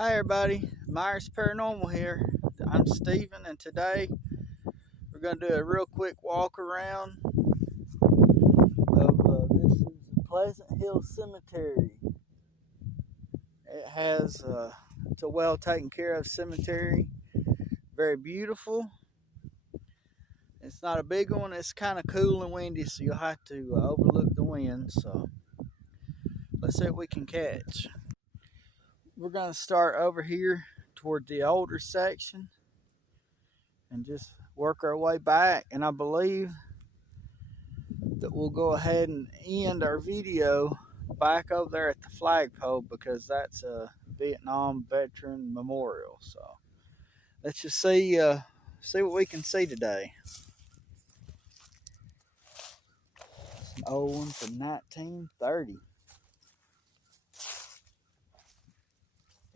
Hi everybody, Myers Paranormal here. I'm Steven, and today we're going to do a real quick walk around of this is Pleasant Hill Cemetery. It's a well taken care of cemetery, very beautiful. It's not a big one, it's kind of cool and windy, so you'll have to overlook the wind. So let's see what we can catch. We're going to start over here toward the older section and just work our way back, and I believe that we'll go ahead and end our video back over there at the flagpole because that's a Vietnam veteran memorial. So let's just see what we can see today. It's an old one from 1930.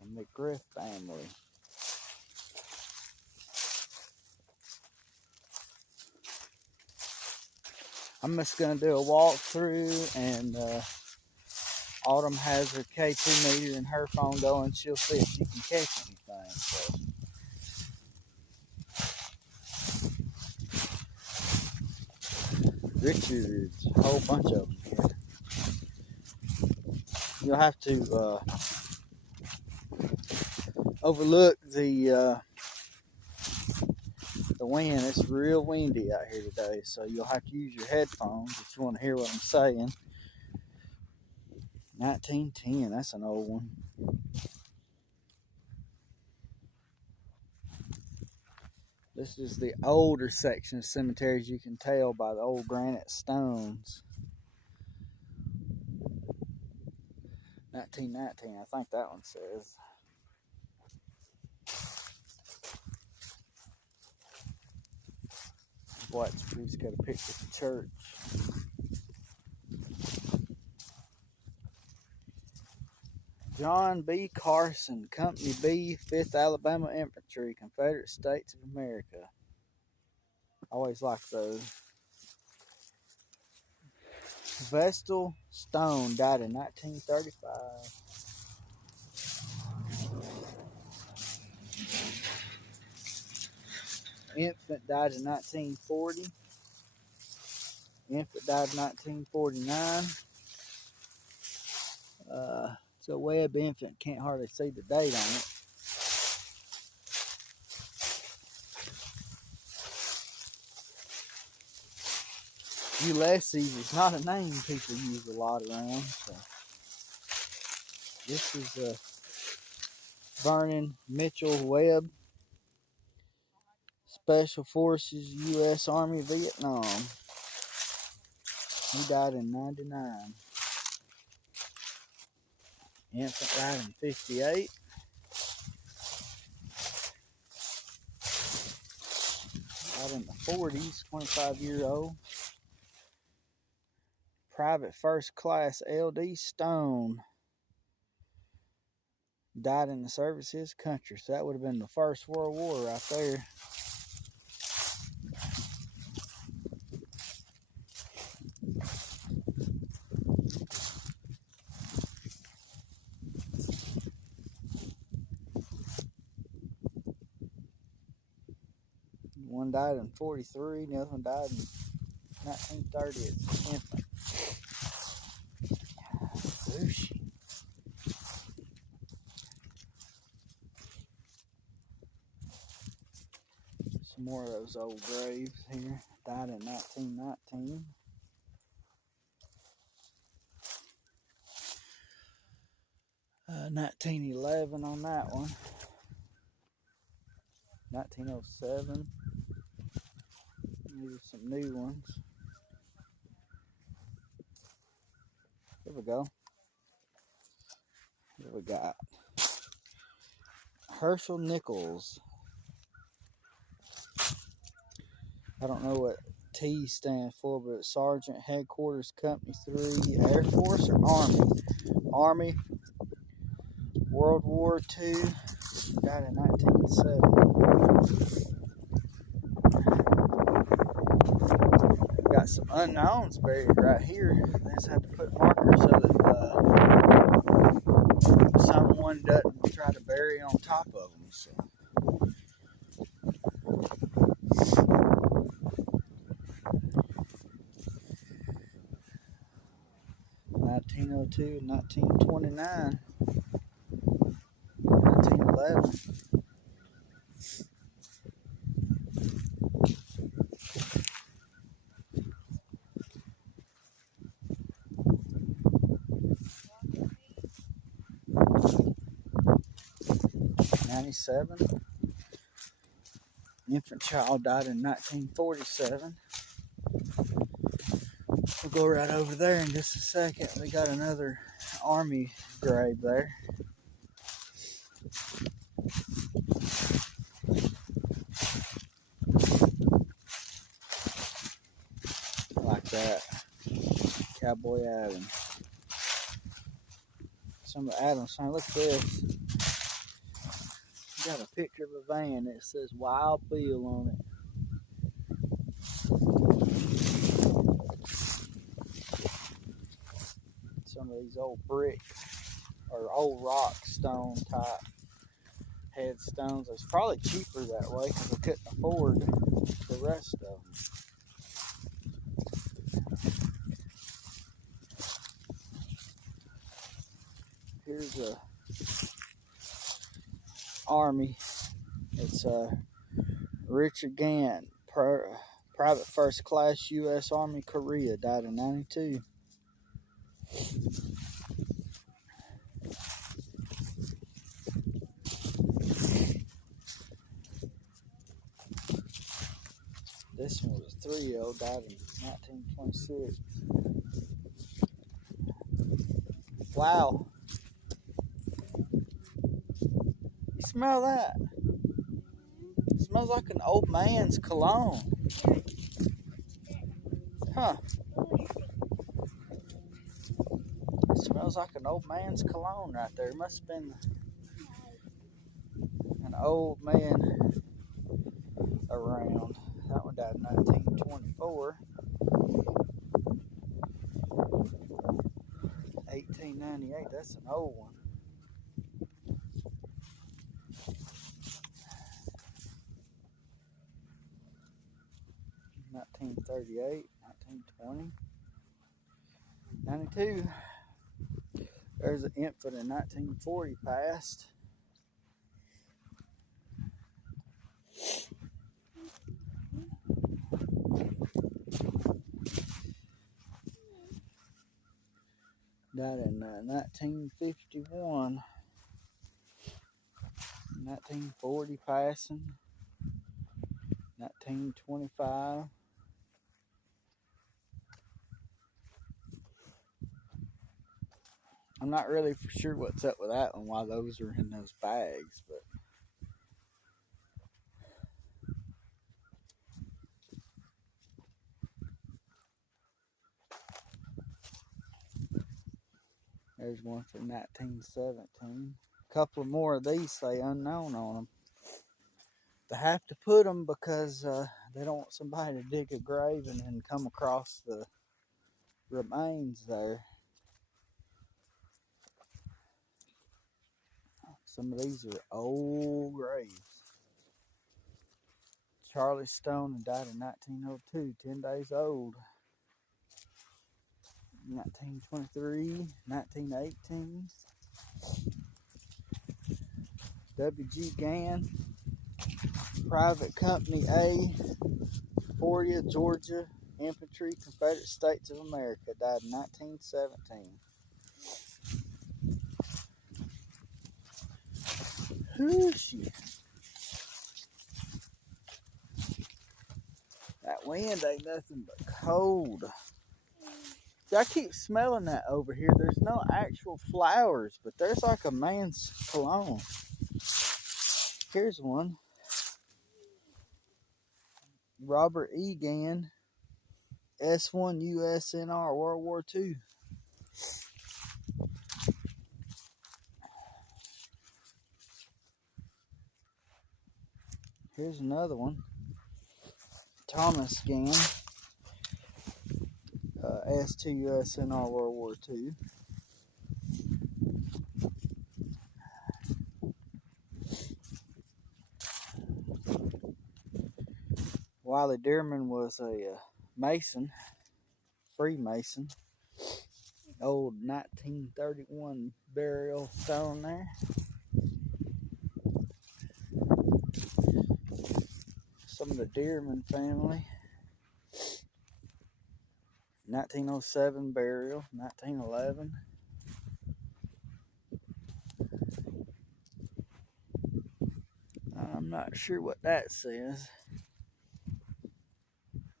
The McGriff family. I'm just going to do a walkthrough, and Autumn has her K2 meter and her phone going. She'll see if she can catch anything. So. Richards, a whole bunch of them here. You'll have to overlook the wind. It's real windy out here today, so you'll have to use your headphones if you want to hear what I'm saying. 1910, that's an old one. This is the older section of cemeteries. You can tell by the old granite stones. 1919, I think that one says. Whitespree's got a picture of the church. John B. Carson, Company B, 5th Alabama Infantry, Confederate States of America. Always liked those. Vestal Stone died in 1935. Infant died in 1940. Infant died in 1949. It's a Webb infant. Can't hardly see the date on it. Ulysses is not a name people use a lot around. So. This is Vernon Mitchell Webb, Special Forces, U.S. Army, Vietnam. He died in 99. Infant died in 58. Died in the 40s, 25-year-old. Private First Class L.D. Stone died in the service of his country. So that would have been the First World War right there. One died in 43, the other one died in 1930. It's infant. Sushi. Some more of those old graves here. Died in 1919. Uh, 1911 on that one. 1907. These are some new ones. Here we go. Here we got Herschel Nichols. I don't know what T stands for, but Sergeant Headquarters Company 3, Air Force or Army? Army, World War II, died in 1970. Got some unknowns buried right here. They just have to put markers so that someone doesn't try to bury bury on top of them. So. 1902, 1929, 1911. '97. Infant child died in 1947. We'll go right over there in just a second. We got another Army grave there. Like that. Cowboy Adam. Some of the Adams. Look at this. Got a picture of a van that says Wild Bill on it. Some of these old brick or old rock stone type headstones. It's probably cheaper that way because we couldn't afford the rest of them. Here's a Army. It's Richard Gant, private first class U.S. Army, Korea, died in '92. This one was a 3-year-old, died in 1926. Wow. You smell that? It smells like an old man's cologne. Huh. It smells like an old man's cologne right there. It must have been an old man around. That one died in 1924. 1898, that's an old one. '38, 1920, 92. There's an infant in 1940 passed. Died in 1951. 1940 passing. 1925. I'm not really for sure what's up with that one, why those are in those bags, but there's one from 1917. A couple of more of these say unknown on them. They have to put them because they don't want somebody to dig a grave and then come across the remains there. Some of these are old graves. Charlie Stone died in 1902, 10 days old. 1923, 1918. W.G. Gann, Private Company A, Fordia, Georgia, Infantry, Confederate States of America, died in 1917. Whooshie. That wind ain't nothing but cold. See, I keep smelling that over here. There's no actual flowers, but there's like a man's cologne. Here's one. Robert E. Gann, S1 USNR, World War II. Here's another one. Thomas Gann, S2 USNR, World War II. Wiley Dearman was a Mason, Freemason. Old 1931 burial stone there. Some of the Dearman family. 1907 burial, 1911. I'm not sure what that says.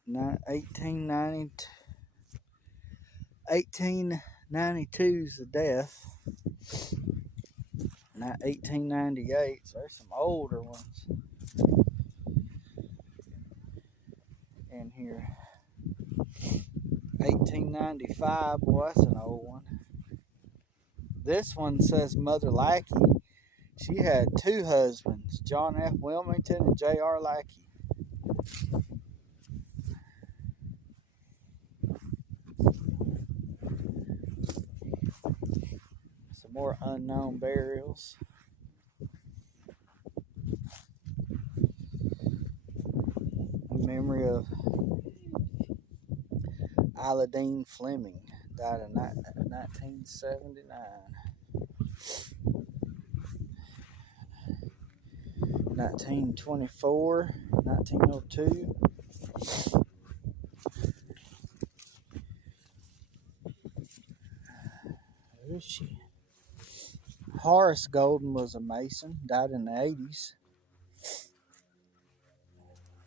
1892 is the death. 1898, so there's some older ones in here. 1895, boy, that's an old one. This one says Mother Lackey. She had two husbands, John F. Wilmington and J.R. Lackey. Some more unknown burials. In memory of Ida Dean Fleming, died in 1979. 1924, 1902. Who is she? Horace Golden was a Mason, died in the 80s.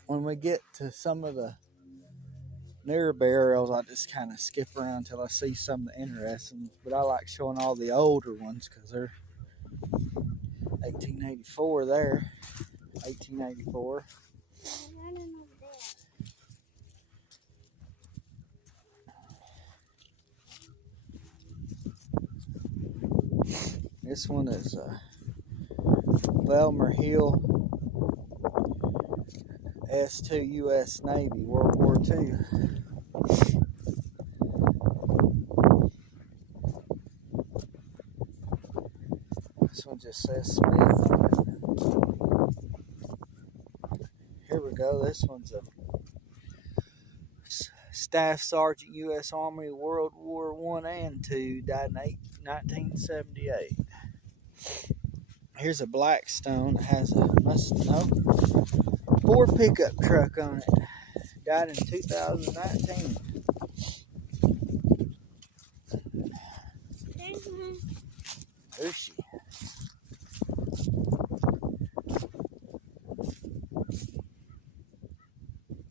When we get to some of the newer burials, I just kind of skip around until I see something interesting. But I like showing all the older ones because they're 1884 there. 1884. This one is Velmer Hill, S2 U.S. Navy, World War II. This one just says Smith on it. Here we go. This one's a Staff Sergeant, U.S. Army, World War I and II, died in 1978. Here's a black stone that has a Ford pickup truck on it. Died in 2019. Who's she?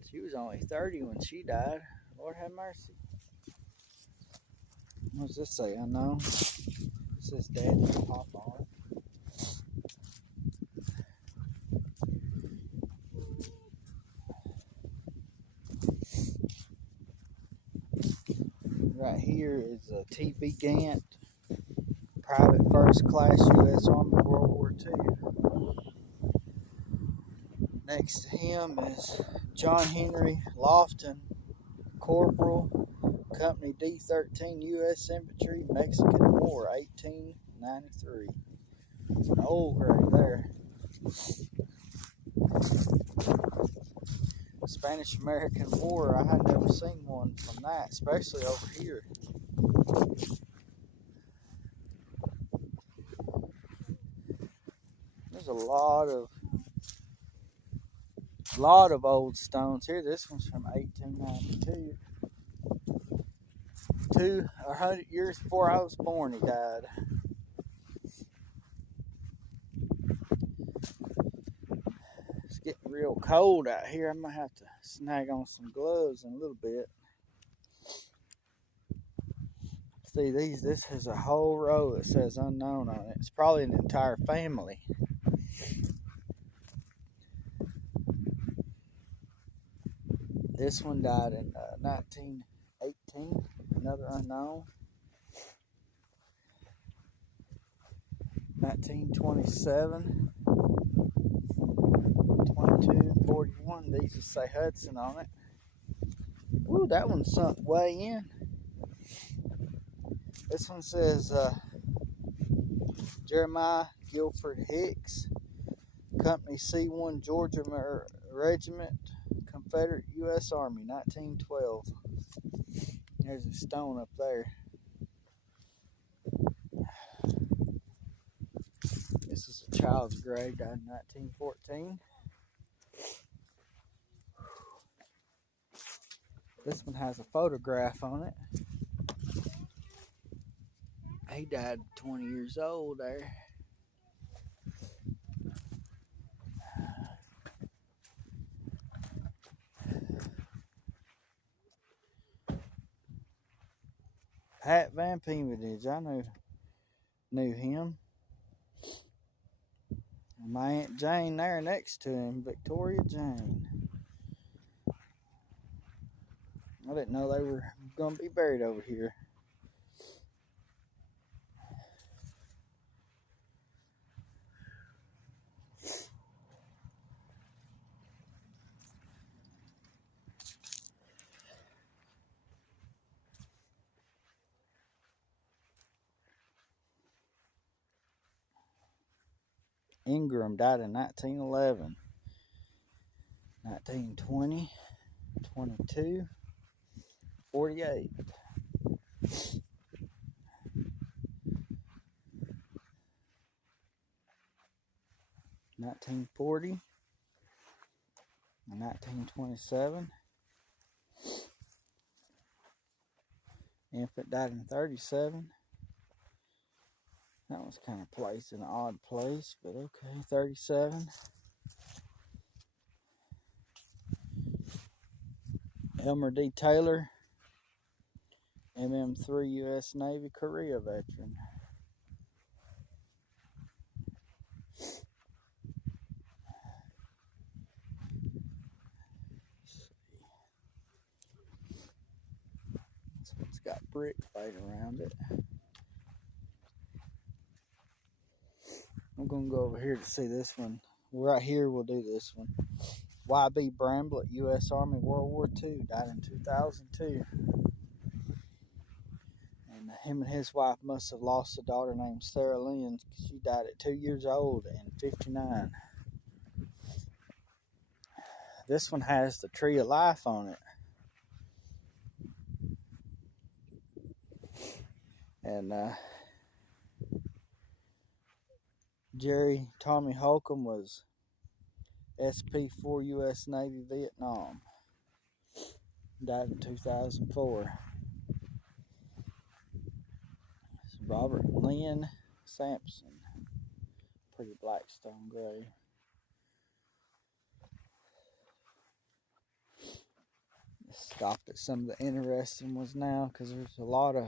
She was only 30 when she died. Lord have mercy. What does this say? Unknown. It says Daddy Pop on it. Right here is a T.B. Gant, Private First Class U.S. Army, World War II. Next to him is John Henry Lofton, Corporal, Company D-13, U.S. Infantry, Mexican War, 1893. It's an old grave there. Spanish-American War, I had never seen one from that, especially over here. There's a lot of old stones here. This one's from 1892. 100 years before I was born, he died. It's getting real cold out here. I might have to snag on some gloves in a little bit. See, this has a whole row that says unknown on it. It's probably an entire family. This one died in 1918, another unknown. 1927, 22, 41. These just say Hudson on it. Ooh, that one sunk way in. This one says Jeremiah Guilford Hicks, Company C1 Georgia Regiment, Confederate U.S. Army, 1912. There's a stone up there. This is a child's grave, died in 1914. This one has a photograph on it. He died 20 years old there. Pat Van Peevedage, I knew him. And my Aunt Jane there next to him, Victoria Jane. I didn't know they were going to be buried over here. Ingram died in 1911, 1920, 22, 48. (1940) and 1927. Infant died in 37. That was kind of placed in an odd place, but okay, 37. Elmer D. Taylor, MM3 U.S. Navy Korea veteran. This one's got brick laid around it. I'm going to go over here to see this one. Right here, we'll do this one. Y.B. Bramblett, U.S. Army, World War II, died in 2002. And him and his wife must have lost a daughter named Sarah Lynn. She died at 2 years old and 59. This one has the Tree of Life on it. And Jerry Tommy Holcomb was SP4 U.S. Navy Vietnam. Died in 2004. Robert Lynn Sampson. Pretty blackstone grave. Stopped at some of the interesting ones now because there's a lot of,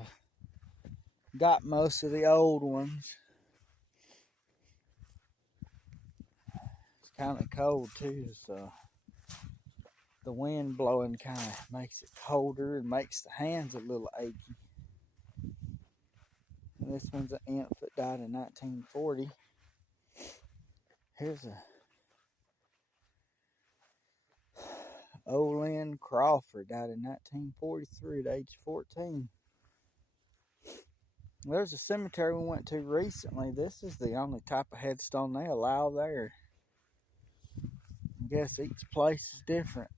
got most of the old ones. It's kind of cold too, so the wind blowing kind of makes it colder and makes the hands a little achy. And this one's an infant that died in 1940. Here's a Olin Crawford, died in 1943 at age 14. There's a cemetery we went to recently. This is the only type of headstone they allow there. I guess each place is different.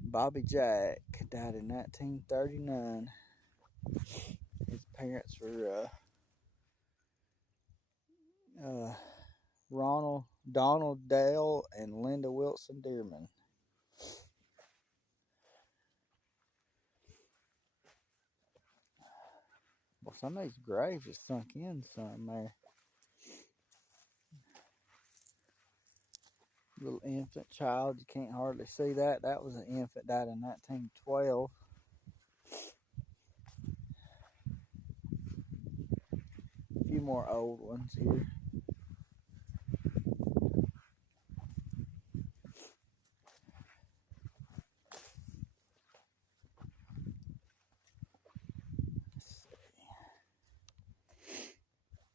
Bobby Jack died in 1939. His parents were Donald Dale and Linda Wilson Dearman. Well, some of these graves are sunk in some there. Little infant child, you can't hardly see that. That was an infant, died in 1912. A few more old ones here.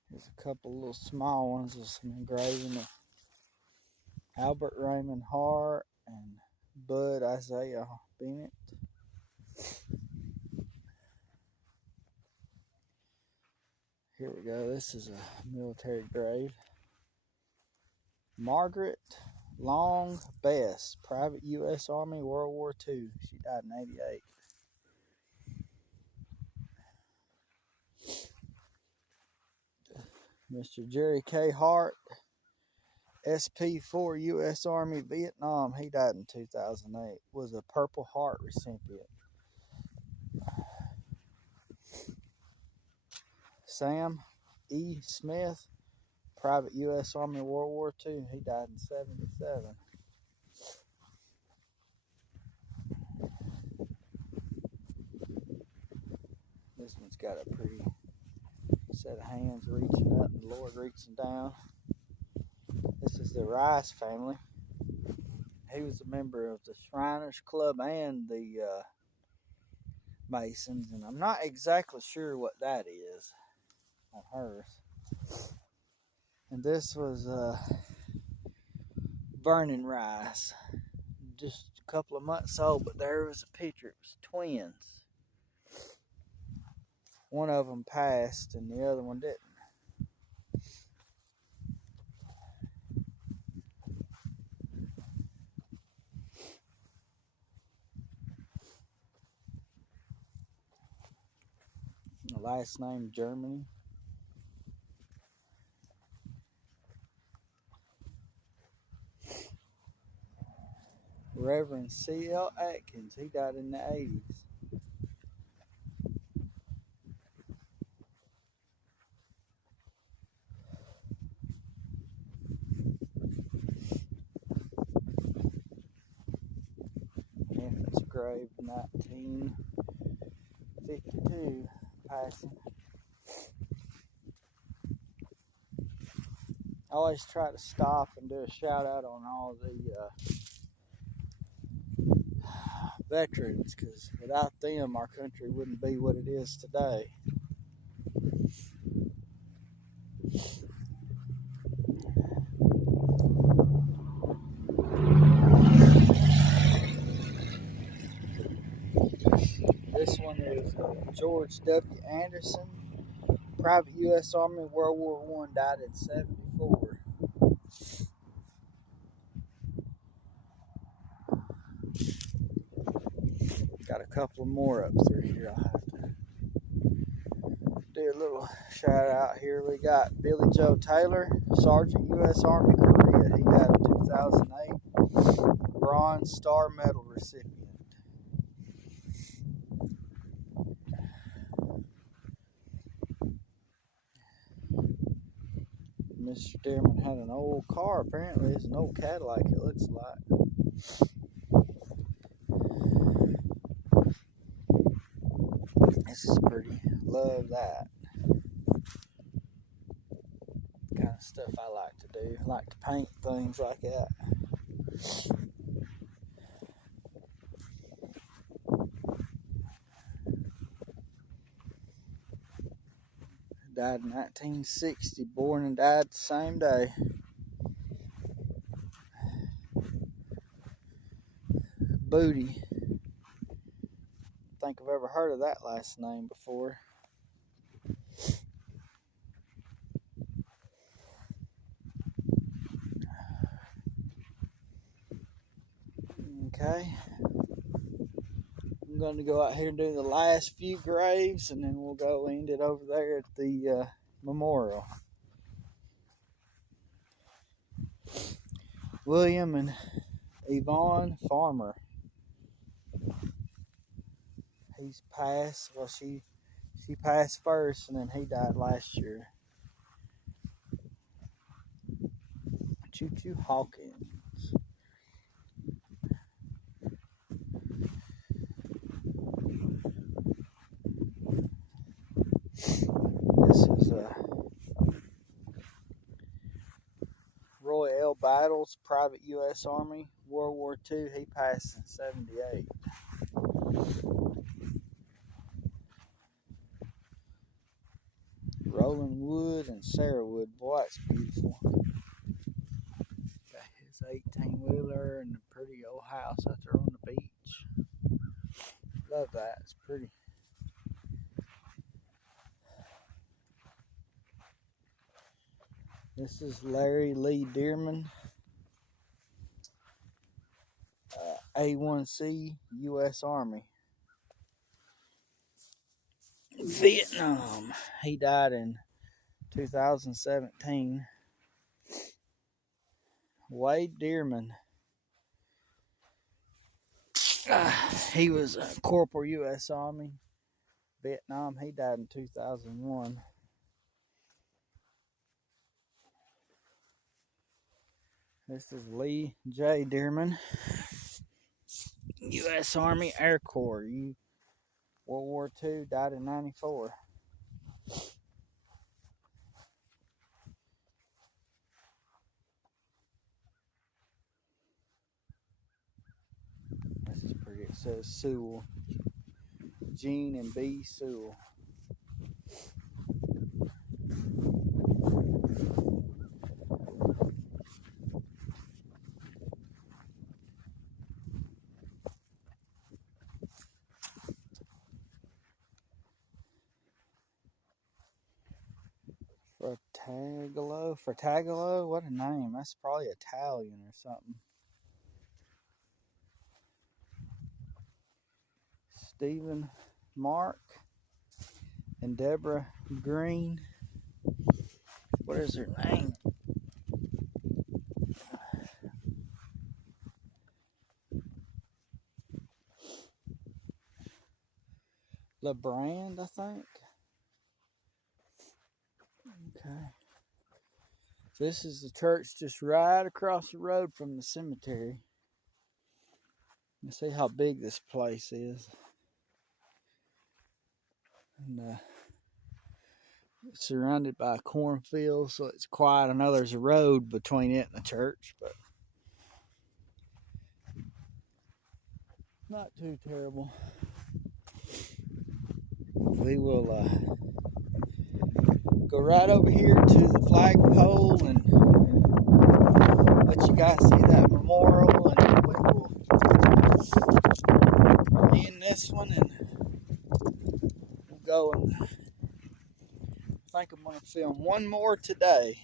There's a couple little small ones with some engraving of Albert Raymond Hart and Bud Isaiah Bennett. Here we go. This is a military grave. Margaret Long Best, Private U.S. Army, World War II. She died in '88. Mr. Jerry K. Hart, SP4, U.S. Army, Vietnam. He died in 2008. Was a Purple Heart recipient. Sam E. Smith, Private U.S. Army, World War II. He died in '77. This one's got a pretty set of hands reaching up and the Lord reaching down. This is the Rice family. He was a member of the Shriners Club and the Masons, and I'm not exactly sure what that is on hers. And this was Vernon Rice, just a couple of months old, but there was a picture. It was twins. One of them passed and the other one didn't. The last name Germany. Reverend C.L. Atkins, he died in the 80s. Memphis grave, 1952, passing. I always try to stop and do a shout out on all the veterans, because without them our country wouldn't be what it is today. This one is George W. Anderson, Private U.S. Army, World War I, died in '74. Got a couple more up through here. I'll have to do a little shout out here. We got Billy Joe Taylor, Sergeant U.S. Army, Korea. He died in 2008. Bronze Star Medal recipient. Mr. Dearman had an old car, apparently. It's an old Cadillac, it looks like. This is pretty. Love that. Kind of stuff I like to do. I like to paint things like that. Died in 1960, born and died the same day. Booty. I think I've ever heard of that last name before. Okay. I'm going to go out here and do the last few graves, and then we'll go end it over there at the memorial. William and Yvonne Farmer. He's passed. Well, she passed first, and then he died last year. Choo Choo Hawkins. This is Roy L. Battles, Private U.S. Army, World War II. He passed in '78. Roland Wood and Sarah Wood. Boy, that's beautiful. Got his 18-wheeler and a pretty old house out there on the beach. Love that. It's pretty. This is Larry Lee Dearman, A1C, U.S. Army. Vietnam. He died in 2017. Wade Dearman. He was a Corporal U.S. Army, Vietnam. He died in 2001. This is Lee J. Dearman, U.S. Army Air Corps, World War II, died in 94. This is pretty. It says Sewell, Gene and B. Sewell. Fratagalo, what a name. That's probably Italian or something. Stephen Mark and Deborah Green. What is her name? LeBrand, I think. Okay. This is the church just right across the road from the cemetery. You see how big this place is. And it's surrounded by a cornfield, so it's quiet. I know there's a road between it and the church, but not too terrible. We will go right over here to the flagpole and let you guys see that memorial, and we will end this one, and we'll go, and I think I'm going to film one more today.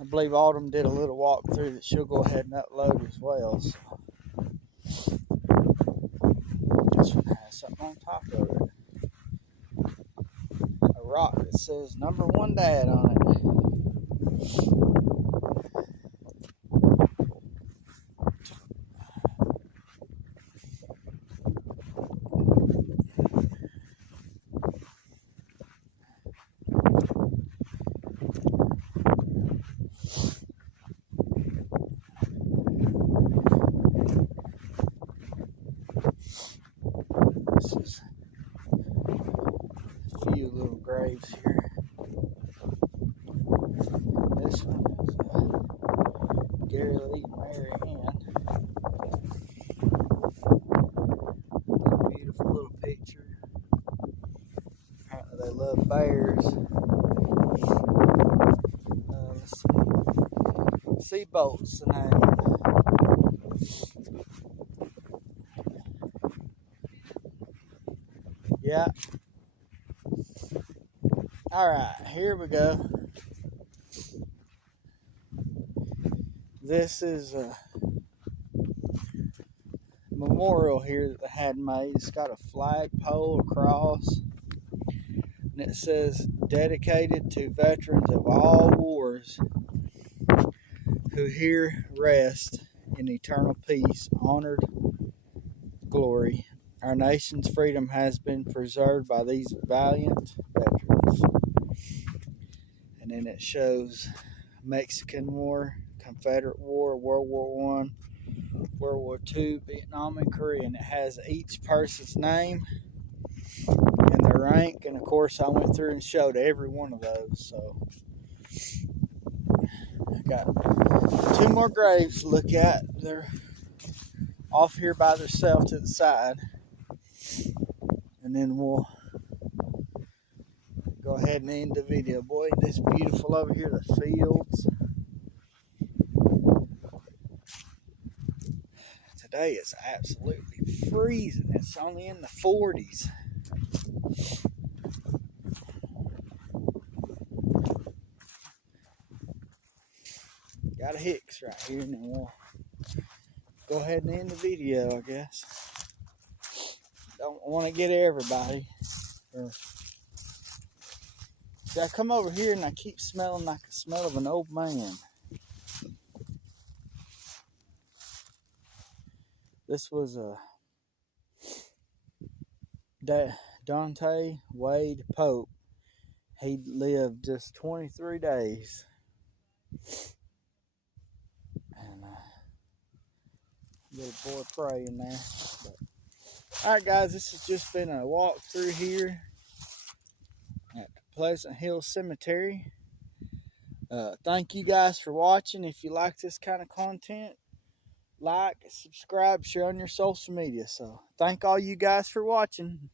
I believe Autumn did a little walkthrough that she'll go ahead and upload as well. So this one has something on top of it. A rock that says #1 Dad on it. This is a few little graves here. This one is Gary Lee and Mary Ann. Beautiful little picture. Apparently they love bears. Let's see. Seabolt's the name. Yeah. Alright, here we go. This is a memorial here that they had made. It's got a flagpole across, and it says, dedicated to veterans of all wars who here rest in eternal peace, honored glory. Our nation's freedom has been preserved by these valiant veterans. And then it shows Mexican War, Confederate War, World War I, World War II, Vietnam, and Korea. And it has each person's name and their rank. And of course, I went through and showed every one of those. So I got 2 more graves to look at. They're off here by themselves to the side. And then we'll go ahead and end the video. Boy, this beautiful over here, the fields. Today is absolutely freezing. It's only in the 40s. got a Hicks right here, and then we'll go ahead and end the video, I guess. Don't want to get everybody. See, I come over here and I keep smelling like the smell of an old man. This was Dante Wade Pope. He lived just 23 days. And little boy praying there. Alright guys, this has just been a walk through here at Pleasant Hill Cemetery. Thank you guys for watching. If you like this kind of content, like, subscribe, share on your social media. So thank all you guys for watching.